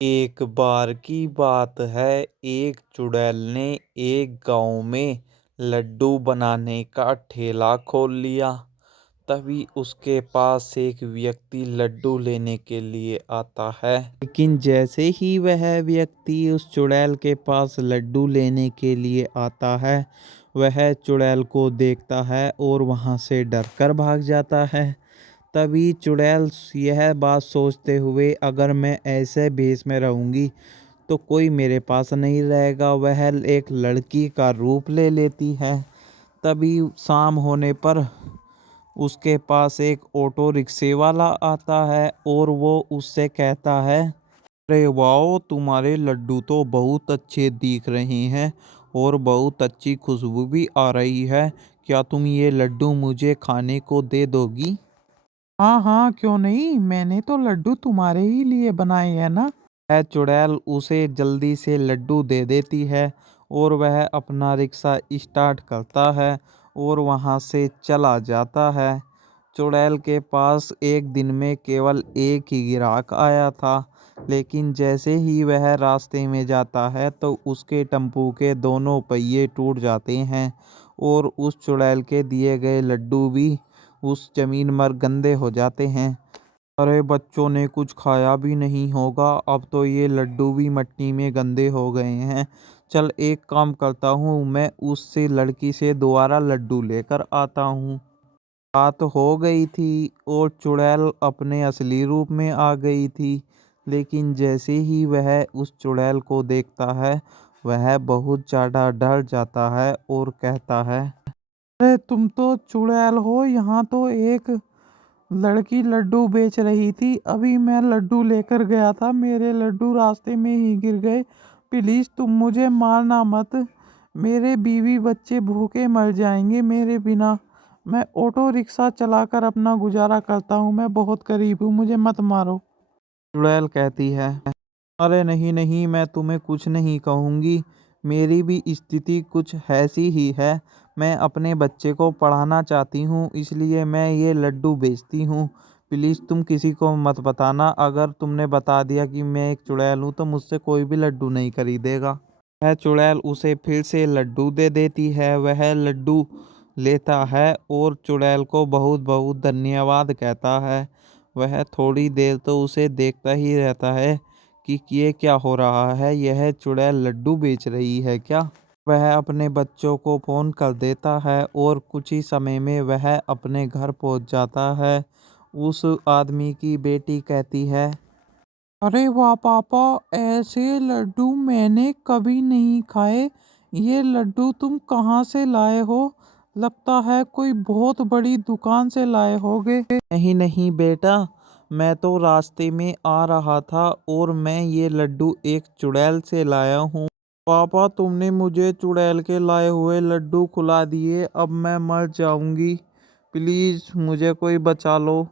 एक बार की बात है, एक चुड़ैल ने एक गांव में लड्डू बनाने का ठेला खोल लिया। तभी उसके पास एक व्यक्ति लड्डू लेने के लिए आता है। लेकिन जैसे ही वह व्यक्ति उस चुड़ैल के पास लड्डू लेने के लिए आता है, वह चुड़ैल को देखता है और वहां से डरकर भाग जाता है। तभी चुड़ैल यह बात सोचते हुए, अगर मैं ऐसे भेष में रहूंगी तो कोई मेरे पास नहीं रहेगा, वह एक लड़की का रूप ले लेती है। तभी शाम होने पर उसके पास एक ऑटो रिक्शे वाला आता है और वो उससे कहता है, अरे वाह, तुम्हारे लड्डू तो बहुत अच्छे दिख रहे हैं और बहुत अच्छी खुशबू भी आ रही है। क्या तुम ये लड्डू मुझे खाने को दे दोगी? हाँ हाँ, क्यों नहीं, मैंने तो लड्डू तुम्हारे ही लिए बनाए हैं ना। वह चुड़ैल उसे जल्दी से लड्डू दे देती है और वह अपना रिक्शा स्टार्ट करता है और वहाँ से चला जाता है। चुड़ैल के पास एक दिन में केवल एक ही ग्राहक आया था, लेकिन जैसे ही वह रास्ते में जाता है तो उसके टेम्पू के दोनों पहिए टूट जाते हैं और उस चुड़ैल के दिए गए लड्डू भी उस जमीन पर गंदे हो जाते हैं। अरे बच्चों ने कुछ खाया भी नहीं होगा, अब तो ये लड्डू भी मिट्टी में गंदे हो गए हैं। चल एक काम करता हूँ, मैं उससे लड़की से दोबारा लड्डू लेकर आता हूँ। रात हो गई थी और चुड़ैल अपने असली रूप में आ गई थी। लेकिन जैसे ही वह उस चुड़ैल को देखता है, वह बहुत ज़्यादा डर जाता है और कहता है, अरे तुम तो चुड़ैल हो, यहाँ तो एक लड़की लड्डू बेच रही थी, अभी मैं लड्डू लेकर गया था, मेरे लड्डू रास्ते में ही गिर गए। प्लीज़ तुम मुझे मारना मत, मेरे बीवी बच्चे भूखे मर जाएंगे मेरे बिना। मैं ऑटो रिक्शा चलाकर अपना गुजारा करता हूँ, मैं बहुत गरीब हूँ, मुझे मत मारो। चुड़ैल कहती है, अरे नहीं नहीं, मैं तुम्हें कुछ नहीं कहूँगी, मेरी भी स्थिति कुछ ऐसी ही है। मैं अपने बच्चे को पढ़ाना चाहती हूँ, इसलिए मैं ये लड्डू बेचती हूँ। प्लीज़ तुम किसी को मत बताना, अगर तुमने बता दिया कि मैं एक चुड़ैल हूँ तो मुझसे कोई भी लड्डू नहीं खरीदेगा। वह चुड़ैल उसे फिर से लड्डू दे देती है। वह लड्डू लेता है और चुड़ैल को बहुत बहुत धन्यवाद कहता है। वह थोड़ी देर तो उसे देखता ही रहता है कि ये क्या हो रहा है, यह चुड़ैल लड्डू बेच रही है क्या। वह अपने बच्चों को फ़ोन कर देता है और कुछ ही समय में वह अपने घर पहुंच जाता है। उस आदमी की बेटी कहती है, अरे वाह पापा, ऐसे लड्डू मैंने कभी नहीं खाए। ये लड्डू तुम कहाँ से लाए हो? लगता है कोई बहुत बड़ी दुकान से लाए होगे। नहीं नहीं बेटा, मैं तो रास्ते में आ रहा था और मैं ये लड्डू एक चुड़ैल से लाया हूँ। पापा, तुमने मुझे चुड़ैल के लाए हुए लड्डू खिला दिए, अब मैं मर जाऊंगी। प्लीज़ मुझे कोई बचा लो।